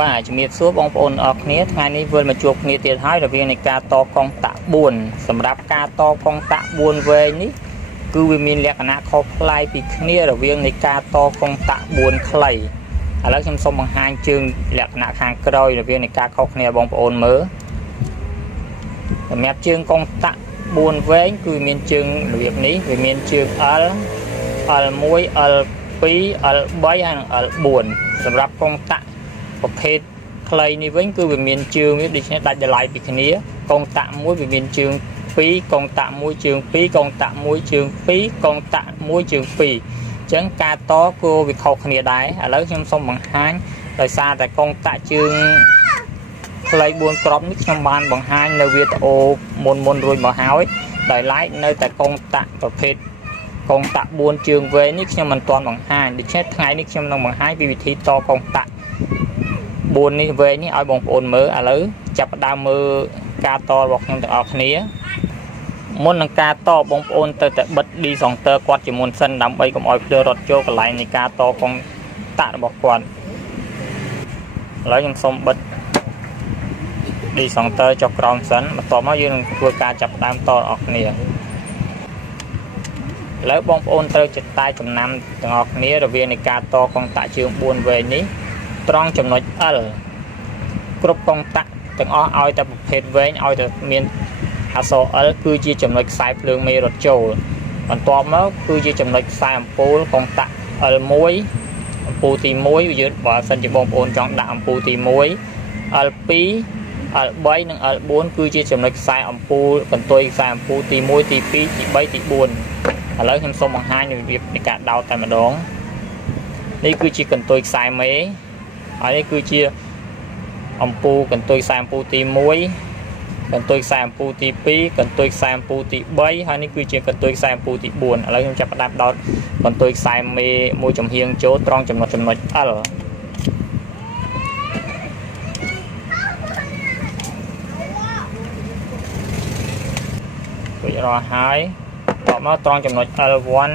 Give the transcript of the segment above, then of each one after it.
បាទជំរាបសួរបងប្អូនអរគ្នាថ្ងៃនេះវិលមកជួបគ្នាទៀតហើយរវាងនៃការតកងតាក់4សម្រាប់ការតកងតាក់4វែងនេះគឺវាមានលក្ខណៈខុសប្លែកពីគ្នារវាងនៃការតកងតាក់4ខ្លីឥឡូវខ្ញុំសូមបង្ហាញជើងលក្ខណៈខាងក្រោយរវាងនៃការខុសគ្នាបងប្អូនមើលសម្រាប់ជើងកងតាក់4វែងគឺមានជើងរបៀបនេះវាមានជើង L L1 L2 L3 ហើយនិង L4 សម្រាប់កងតាក់ប្រភេទខ្លីនេះវិញគឺវាមានជើងវាដូចនេះដាច់ដライពីគ្នាកងតាក់មួយវាមានជើង2កងតាក់មួយជើង2កងតាក់មួយជើង2កងតាក់មួយជើង2អញ្ចឹងការតគឺវាខុសគ្នាដែរឥឡូវខ្ញុំសូមបង្ហាញដោយសារតែកងតាក់ជើងខ្លី4គ្រាប់នេះខ្ញុំបានបង្ហាញនៅវីដេអូមុនរួចមកហើយដោយឡែកនៅតែកងតាក់ប្រភេទកងតាក់4ជើងវែងនេះខ្ញុំមិនទាន់បង្ហាញដូច្នេះថ្ងៃនេះខ្ញុំនឹងបង្ហាញពីវិធីតកងតាក់4នេះវែងនេះឲ្យបងប្អូនមើលឥឡូវចាប់ផ្ដើមមើលការតរបស់ខ្ញុំទាំងអស់គ្នាមុននឹងការតបងប្អូនទៅតែបិទ D-Center គាត់ជាមុនសិនដើម្បីកុំឲ្យភ្លើរត់ចូលកន្លែងនៃការតកងតាក់របស់គាត់ឥឡូវខ្ញុំសូមបិទ D-Center ចុះក្រោមសិនបន្ទាប់មកយើងនឹងធ្វើការចាប់ផ្ដើមតអស់គ្នាឥឡូវបងប្អូនត្រូវចិត្តតែចំណាំទាំងអស់គ្នារវាងនៃការតកងតាក់ជើង4វែងនេះត្រង់ចំណុច L គ្រប់កងតាក់ទាំងអស់ឲ្យតែប្រភេទវែងឲ្យតែមានអក្សរ L គឺជាចំណុចខ្សែភ្លើងមេរត់ចូលបន្ទាប់មកគឺជាចំណុចខ្សែអំពូលកងតាក់ L1 អំពូលទី1យើងបើសិនជាបងប្អូនចង់ដាក់អំពូលទី1 L2 L3 និង L4 គឺជាចំណុចខ្សែអំពូលកន្ទុយខ្សែអំពូលទី1ទី2ទី3ទី4ឥឡូវខ្ញុំសូមបង្ហាញរបៀបនៃការដោតតែម្ដងនេះគឺជាកន្ទុយខ្សែមេហើយនេះគឺជាអំពូលកន្ទុយខ្សែអំពូលទី1កន្ទុយខ្សែអំពូលទី2កន្ទុយខ្សែអំពូលទី3ហើយនេះគឺជាកន្ទុយខ្សែអំពូលទី4ឥឡូវខ្ញុំចាប់ផ្ដើមដោតកន្ទុយខ្សែមេមួយចំហៀងចូលត្រង់ចំណុច L រួចរាល់ហើយតបមកត្រង់ចំណុច L1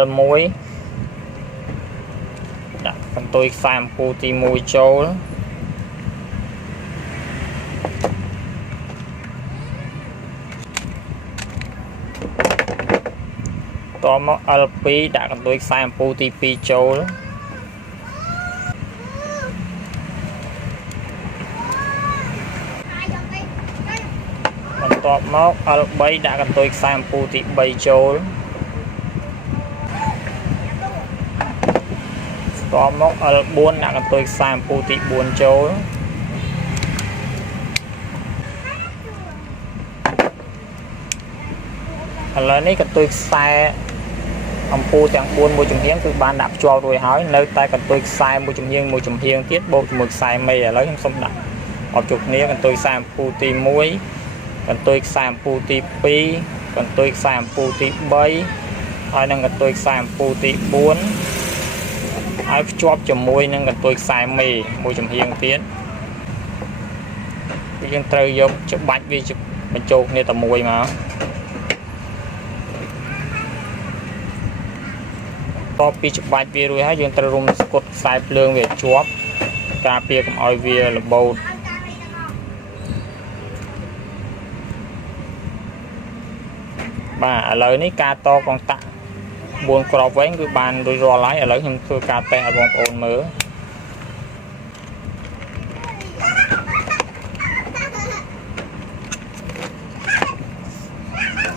L1 ដាក់កន្ទុយខ្សែអំពូលទី1ចូលតមក L2 ដាក់កន្ទុយខ្សែអំពូលទី2ចូលបន្ទាប់មក L3 ដាក់កន្ទុយខ្សែអំពូលទី3ចូលបន្ទាប់មក L4 ដាក់កន្ទុយខ្សែអំពូលទី4ចូលឥឡូវនេះកន្ទុយខ្សែអំពូលទាំង4មួយចំហៀងគឺបានដាក់ភ្ជាប់រួចហើយនៅតែកន្ទុយខ្សែមួយចំហៀងទៀតបូកជាមួយខ្សែមេឥឡូវខ្ញុំសូមដាក់អបជួបគ្នាកន្ទុយខ្សែអំពូលទី1កន្ទុយខ្សែអំពូលទី2កន្ទុយខ្សែអំពូលទី3ហើយនឹងកន្ទុយខ្សែអំពូលទី4ហើយភ្ជាប់ជាមួយនឹងកន្ទុយខ្សែមេមួយចំហៀងទៀតយើងត្រូវយកច្បាច់វាបញ្ចូលគ្នាតែមួយមកតបពីច្បាច់វារួចហើយយើងត្រូវរុំស្គុតខ្សែភ្លើងវាជាប់ការពារកុំឲ្យវារបូតបាទឥឡូវនេះការតកងតាក់4គ្រាប់វែងគឺបានរួចរាល់ហើយឥឡូវខ្ញុំធ្វើការតេស្តឲ្យបងប្អូនមើល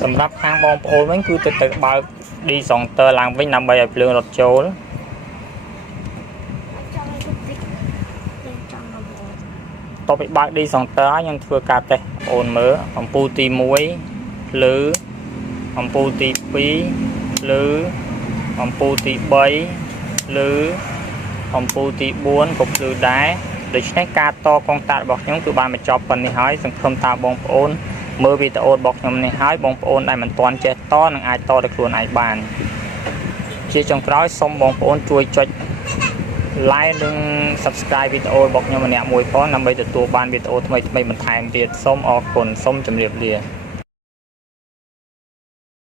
សម្រាប់ខាងបងប្អូនវិញគឺទៅបើកD-Center ឡើងវិញដើម្បីឲ្យភ្លើងរត់ចូលតទៅបើក D-Center ហើយខ្ញុំធ្វើការតេស្តបងប្អូនមើលអំពូលទី1ភ្លឺអំពូលទី2ភ្លឺអំពូលទី3ភ្លឺអំពូលទី4ក៏ភ្លឺដែរដូច្នេះការតកងតាក់របស់ខ្ញុំគឺបានបញ្ចប់ប៉ុណ្នេះហើយសង្ឃឹមថាបងប្អូនមើលវីដេអូរបស់ខ្ញុំនេះហើយបងប្អូនដែលមិនទាន់ចេះតនឹងអាចតទៅខ្លួនឯងបានជាចុងក្រោយសូមបងប្អូនជួយចុច like និង subscribe វីដេអូរបស់ខ្ញុំម្នាក់មួយផងដើម្បីទទួលបានវីដេអូថ្មីៗបន្ថែមទៀតសូមអរគុណសូមជម្រាបលា